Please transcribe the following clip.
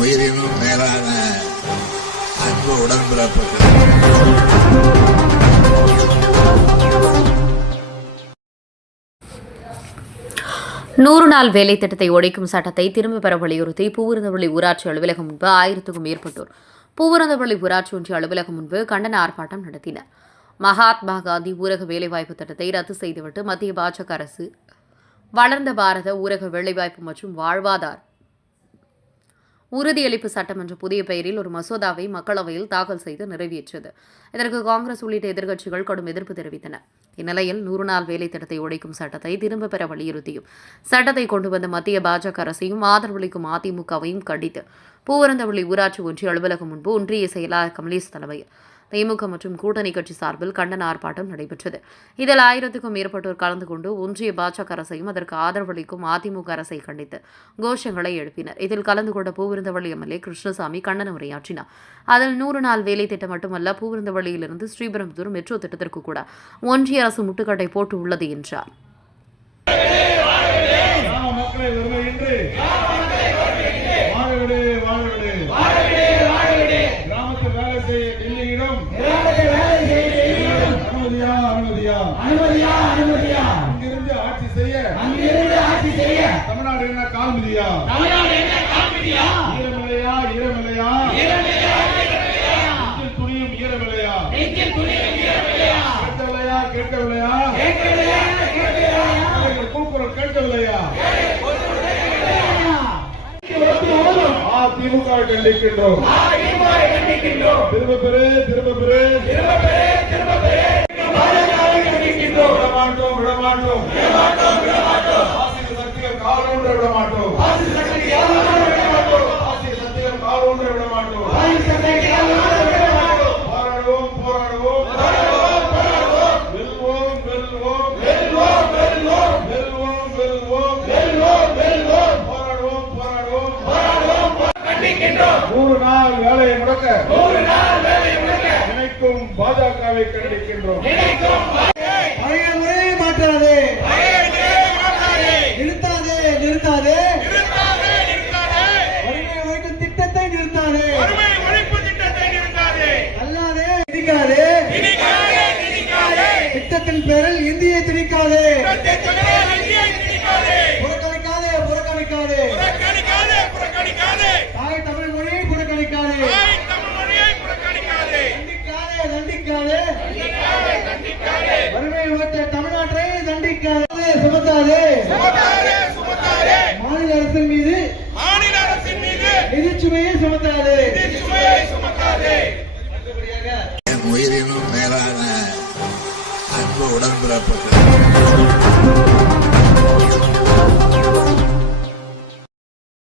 உயிரினும் மேலான அன்பு உடன்பிறப்புகள். நூறு நாள் வேலை திட்டத்தை ஒழிக்கும் சட்டத்தை திரும்பப் பெற வலியுறுத்தி பூவிருந்தவள்ளி ஊராட்சி அலுவலகம் முன்பு ஆயிரத்துக்கும் மேற்பட்டோர் பூவிருந்தவள்ளி ஊராட்சி ஒன்றிய அலுவலகம் முன்பு கண்டன ஆர்ப்பாட்டம் நடத்தினர். மகாத்மா காந்தி ஊரக வேலைவாய்ப்பு திட்டத்தை ரத்து செய்துவிட்டு மத்திய பாஜக அரசு வளர்ந்த பாரத ஊரக வேலைவாய்ப்பு மற்றும் வாழ்வாதார உறுதியளிப்பு சட்டம் என்ற புதிய பெயரில் ஒரு மசோதாவை மக்களவையில் தாக்கல் செய்து நிறைவேற்றியது. இதற்கு காங்கிரஸ் உள்ளிட்ட எதிர்க்கட்சிகள் கடும் எதிர்ப்பு தெரிவித்தன. இந்நிலையில் நூறு நாள் வேலை திட்டத்தை ஒழிக்கும் சட்டத்தை திரும்பப் பெற வலியுறுத்தியும் சட்டத்தை கொண்டு வந்த மத்திய பாஜக அரசையும் ஆதரவளிக்கும் அதிமுகவையும் கண்டித்து பூவரந்தவள்ளி ஊராட்சி ஒன்றிய அலுவலகம் முன்பு ஒன்றிய செயலாளர் கமலேஷ் தலைமையில் திமுக மற்றும் கூட்டணி கட்சி சார்பில் கண்டன ஆர்ப்பாட்டம் நடைபெற்றது. இதில் ஆயிரத்துக்கும் மேற்பட்டோர் கலந்து கொண்டு ஒன்றிய பாஜக அரசையும் அதற்கு ஆதரவளிக்கும் அதிமுக அரசை கண்டித்து கோஷங்களை எழுப்பினர். இதில் கலந்து கொண்ட பூவிருந்தவள்ளி எம்எல்ஏ கிருஷ்ணசாமி கண்டன உரையாற்றினார். அதில் நூறு நாள் வேலை திட்டம் மட்டுமல்ல பூவிருந்தவள்ளியிலிருந்து ஸ்ரீபெரும்புதூர் மெட்ரோ திட்டத்திற்கு கூட ஒன்றிய அரசு முட்டுக்கட்டை போட்டு உள்ளது என்றார் டெல்லியிடம் அனுமதியா அனுமதியா? அங்கிருந்து ஆட்சி செய்ய. தமிழ்நாடு என்ன கால்மதியா? நெஞ்சில் துணியும் ஈரமில்லையா? கேட்கவில்லையா? கேட்கவில்லையா எங்கள் கூக்குரல் கேட்கவில்லையா? அதிமுக கண்டிக்கின்றோம். திரும்ப பெரு திரும்ப பெரு விடமாட்டோம் விடமாட்டோம் ஆசிரியர் சக்திகள் காலூன்ற விடமாட்டோம் ஆசிரியர் சக்திகள் காலூன்ற விடமாட்டோம் போராடுவோம் நூறு நாள் வேலையை முடக்க நினைக்கும் பாஜகவை கண்டிக்கின்றோம். பழைய முறையை மாற்றாதே. நிறுத்தாதே நிறுத்தாதே. வறுமை திட்டத்தை நிறுத்தாதே. திணிக்காதே. திட்டத்தின் பேரில் வறுமை ஒழித்த தமிழ்நாட்டை தண்டிக்காதே. சுமத்தாதே. மாநில அரசின் மீது நிதிச்சுமையை சுமத்தாதே. என் உயிரினும் மேலான அன்பு உடன்பிறப்புகள்.